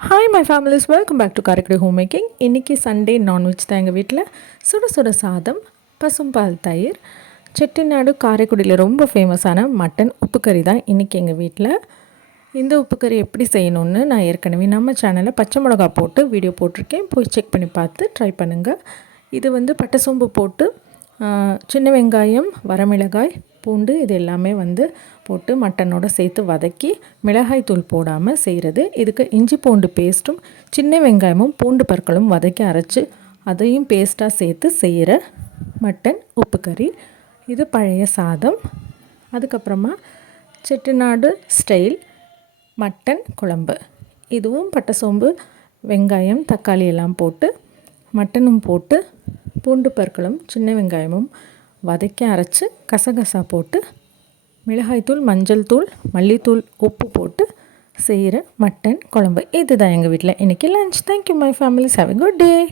Hi my families welcome back to Karaikudi home making இன்றைக்கி Sunday non veg தான் எங்கள் வீட்டில் சுட சுட சாதம் பசும்பால் தயிர் செட்டிநாடு காரைக்குடியில் ரொம்ப ஃபேமஸான மட்டன் உப்பு கறி தான் இன்றைக்கி எங்கள் வீட்டில் இந்த உப்பு கறி எப்படி செய்யணும்னு நான் ஏற்கனவே நம்ம சேனலில் பச்சை மிளகா போட்டு வீடியோ போட்டிருக்கேன். போய் செக் பண்ணி பார்த்து ட்ரை பண்ணுங்கள் இது வந்து பட்டை சோம்பு போட்டு சின்ன வெங்காயம் வரமிளகாய் பூண்டு இது எல்லாமே வந்து போட்டு மட்டனோட சேர்த்து வதக்கி மிளகாய் தூள் போடாமல் செய்கிறது இதுக்கு இஞ்சி பூண்டு பேஸ்ட்டும் சின்ன வெங்காயமும் பூண்டு பற்களும் வதக்கி அரைச்சி அதையும் பேஸ்ட்டாக சேர்த்து செய்கிற மட்டன் உப்பு கறி. இது பழைய சாதம். அதுக்கப்புறமா செட்டிநாடு ஸ்டைல் மட்டன் குழம்பு. இதுவும் பட்டை சோம்பு வெங்காயம் தக்காளி எல்லாம் போட்டு மட்டனும் போட்டு பூண்டு பற்களும் சின்ன வெங்காயமும் வதக்கி அரைச்சி கசகசா போட்டு மிளகாய்த்தூள் மஞ்சள் தூள் மல்லித்தூள் உப்பு போட்டு செய்கிற மட்டன் குழம்பு. இதுதான் எங்கள் வீட்டில் இன்றைக்கி lunch thank you my families have good day